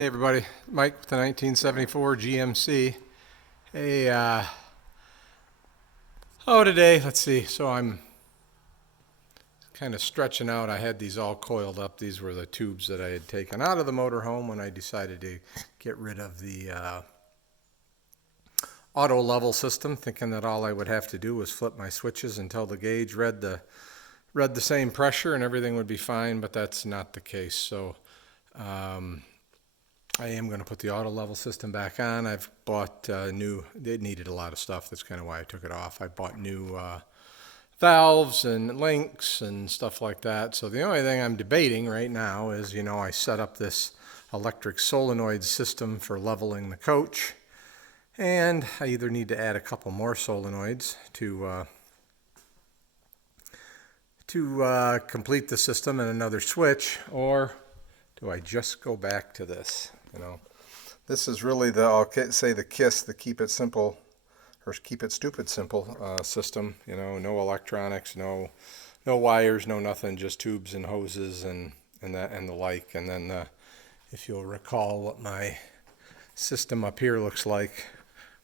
Hey everybody, Mike with the 1974 GMC. Hey, today, let's see, so I'm kind of stretching out. I had these all coiled up. These were the tubes that I had taken out of the motorhome when I decided to get rid of the auto level system, thinking that all I would have to do was flip my switches until the gauge read the same pressure and everything would be fine, but that's not the case. So I am going to put the auto level system back on. I've bought new, it needed a lot of stuff. That's kind of why I took it off. I bought new valves and links and stuff like that. So the only thing I'm debating right now is, I set up this electric solenoid system for leveling the coach. And I either need to add a couple more solenoids to complete the system and another switch, or do I just go back to this? This is really I'll say the KISS, the keep it simple, or keep it stupid simple system. No electronics, no wires, no nothing, just tubes and hoses and the like. And then if you'll recall what my system up here looks like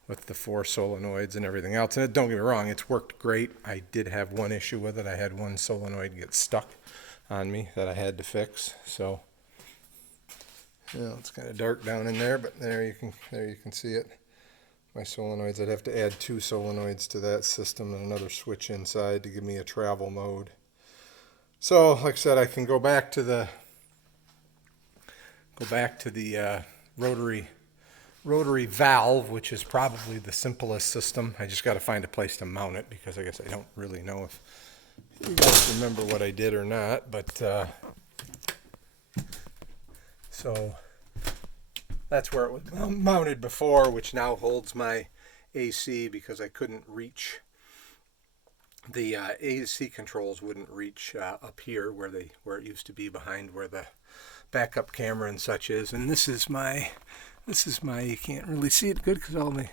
with the 4 solenoids and everything else. And don't get me wrong, it's worked great. I did have one issue with it. I had one solenoid get stuck on me that I had to fix. So it's kind of dark down in there, but there you can see it. My solenoids, I'd have to add 2 solenoids to that system and another switch inside to give me a travel mode. So, like I said, I can go back to the rotary valve, which is probably the simplest system. I just got to find a place to mount it, because I guess I don't really know if you guys remember what I did or not, but so that's where it was mounted before, which now holds my AC, because I couldn't reach the AC controls, wouldn't reach up here where it used to be behind where the backup camera and such is. And this is my you can't really see it good because all my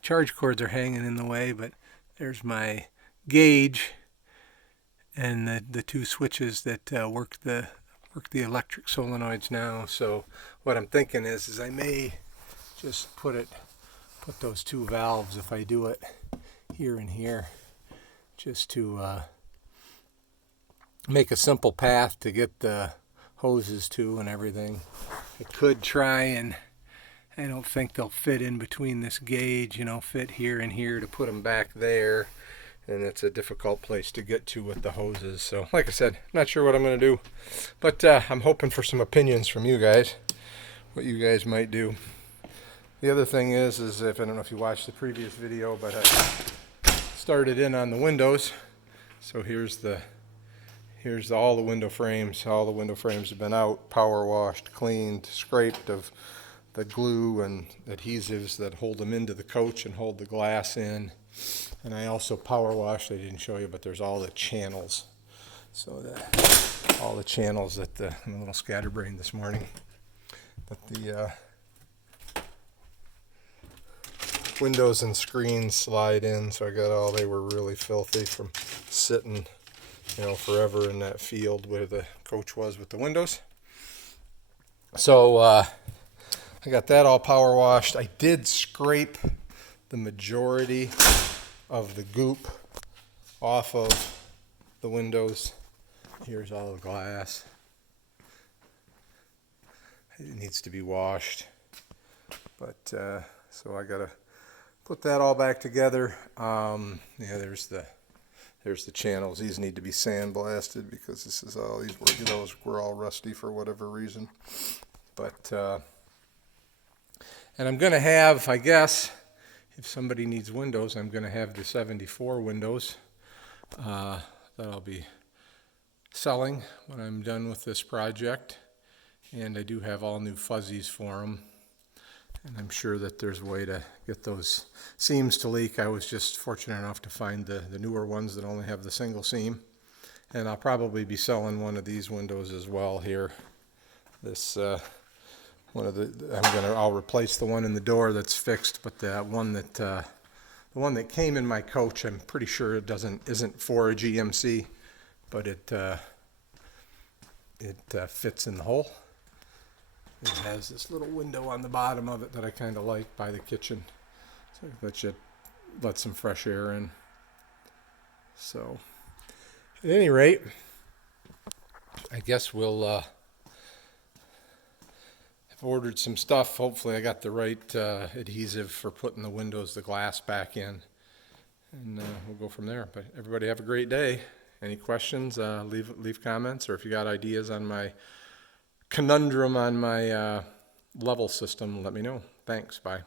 charge cords are hanging in the way, but there's my gauge and the 2 switches that work the electric solenoids now. So what I'm thinking is I may just put those 2 valves, if I do it here and here, just to make a simple path to get the hoses to and everything. I could try, and I don't think they'll fit in between this gauge, fit here and here to put them back there. And it's a difficult place to get to with the hoses. So, like I said, not sure what I'm going to do. But I'm hoping for some opinions from you guys, what you guys might do. The other thing is if I don't know if you watched the previous video, but I started in on the windows. So here's all the window frames. All the window frames have been out, power washed, cleaned, scraped of the glue and adhesives that hold them into the coach and hold the glass in. And I also power washed, I didn't show you, but there's all the channels. So all the channels that I'm a little scatterbrained this morning. But the windows and screens slide in, so they were really filthy from sitting, forever in that field where the coach was with the windows. So I got that all power washed. I did scrape the majority of the goop off of the windows. Here's all the glass. It needs to be washed. But so I gotta put that all back together. There's the channels. These need to be sandblasted because those were all rusty for whatever reason. But and I'm gonna have, I guess, if somebody needs windows, I'm going to have the 74 windows that I'll be selling when I'm done with this project. And I do have all new fuzzies for them. And I'm sure that there's a way to get those seams to leak. I was just fortunate enough to find the newer ones that only have the single seam. And I'll probably be selling one of these windows as well here. This I'll replace the one in the door that's fixed, but the one that came in my coach, I'm pretty sure isn't for a GMC, but it fits in the hole. It has this little window on the bottom of it that I kind of like by the kitchen. So it let some fresh air in. So, at any rate, I guess we'll have ordered some stuff. Hopefully I got the right adhesive for putting the glass back in. And we'll go from there. But everybody have a great day. Any questions, leave comments. Or if you got ideas on my conundrum on my level system, let me know. Thanks. Bye.